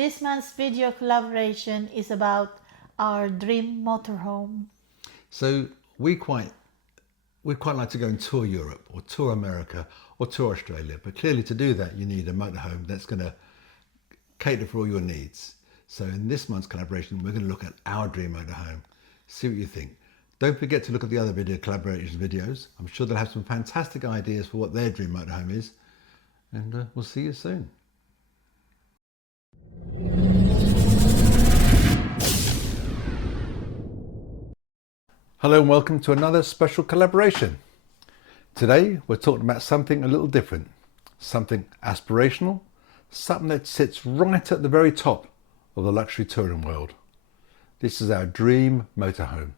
This month's video collaboration is about our dream motorhome. So we'd quite like to go and tour Europe or tour America or tour Australia, but clearly to do that you need a motorhome that's going to cater for all your needs. So in this month's collaboration we're going to look at our dream motorhome, see what you think. Don't forget to look at the other video collaboration videos. I'm sure they'll have some fantastic ideas for what their dream motorhome is, and we'll see you soon. Hello and welcome to another special collaboration. Today we're talking about something a little different, something aspirational, something that sits right at the very top of the luxury touring world. This is our dream motorhome,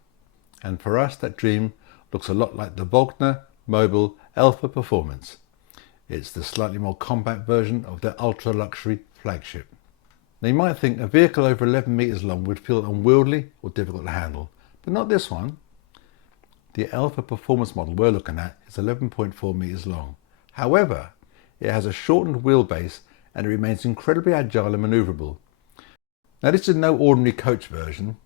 and for us that dream looks a lot like the Volkner Mobil Elfer Performance. It's the slightly more compact version of their ultra luxury flagship. Now you might think a vehicle over 11 meters long would feel unwieldy or difficult to handle, but not this one. The Elfer Performance model we're looking at is 11.4 meters long. However, it has a shortened wheelbase and it remains incredibly agile and manoeuvrable. Now this is no ordinary coach version.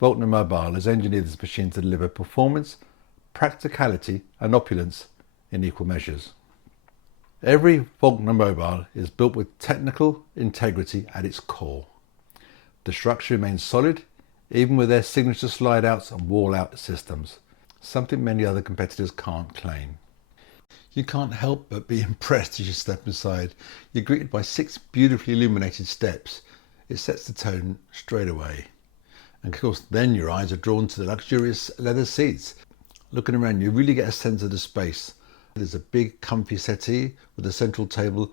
Volner Mobil has engineered this machine to deliver performance, practicality and opulence in equal measures. Every Volkner Mobil is built with technical integrity at its core. The structure remains solid, even with their signature slide-outs and wall-out systems, something many other competitors can't claim. You can't help but be impressed as you step inside. You're greeted by 6 beautifully illuminated steps. It sets the tone straight away. And of course then your eyes are drawn to the luxurious leather seats. Looking around you really get a sense of the space. There's a big comfy settee with a central table.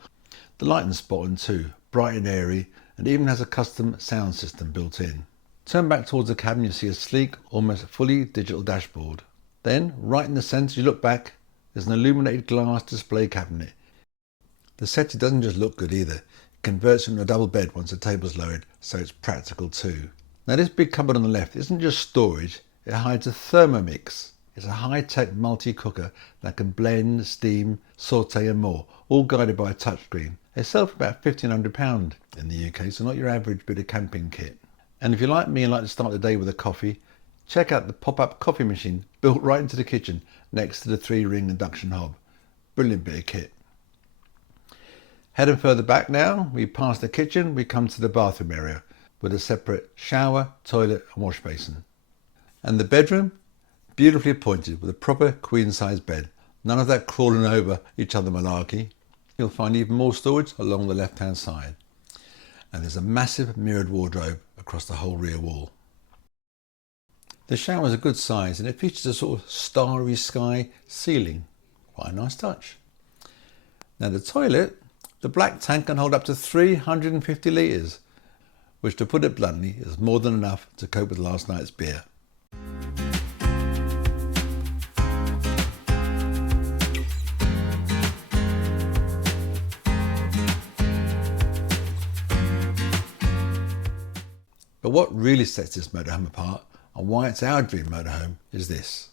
The lighting's spot on too, bright and airy, and even has a custom sound system built in. Turn back towards the cabin, you see a sleek, almost fully digital dashboard. Then, right in the centre, you look back, there's an illuminated glass display cabinet. The settee doesn't just look good either, it converts into a double bed once the table's lowered, so it's practical too. Now this big cupboard on the left isn't just storage, it hides a Themormix. It's a high-tech multi-cooker that can blend, steam, saute and more, all guided by a touchscreen. They sell for about £1,500 in the UK, so not your average bit of camping kit. And if you're like me and like to start the day with a coffee, check out the pop-up coffee machine built right into the kitchen next to the 3-ring induction hob. Brilliant bit of kit. Heading further back now, we pass the kitchen, we come to the bathroom area with a separate shower, toilet and wash basin. And the bedroom, beautifully appointed with a proper queen-size bed. None of that crawling over each other malarkey. You'll find even more storage along the left-hand side. And there's a massive mirrored wardrobe across the whole rear wall. The shower is a good size and it features a sort of starry sky ceiling. Quite a nice touch. Now the toilet, the black tank can hold up to 350 litres, which to put it bluntly is more than enough to cope with last night's beer. But what really sets this motorhome apart and why it's our dream motorhome is this.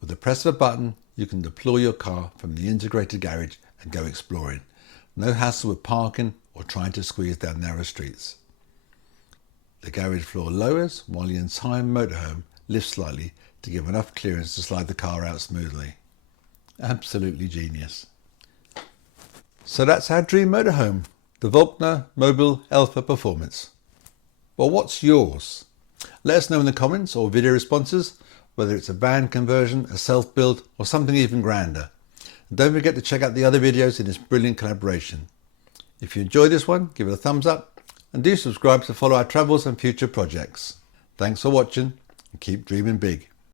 With the press of a button, you can deploy your car from the integrated garage and go exploring. No hassle with parking or trying to squeeze down narrow streets. The garage floor lowers while the entire motorhome lifts slightly to give enough clearance to slide the car out smoothly. Absolutely genius. So that's our dream motorhome, the Volkner Mobil Elfer Performance. Well, what's yours? Let us know in the comments or video responses whether it's a van conversion, a self-build or something even grander. And don't forget to check out the other videos in this brilliant collaboration. If you enjoyed this one, give it a thumbs up and do subscribe to follow our travels and future projects. Thanks for watching and keep dreaming big.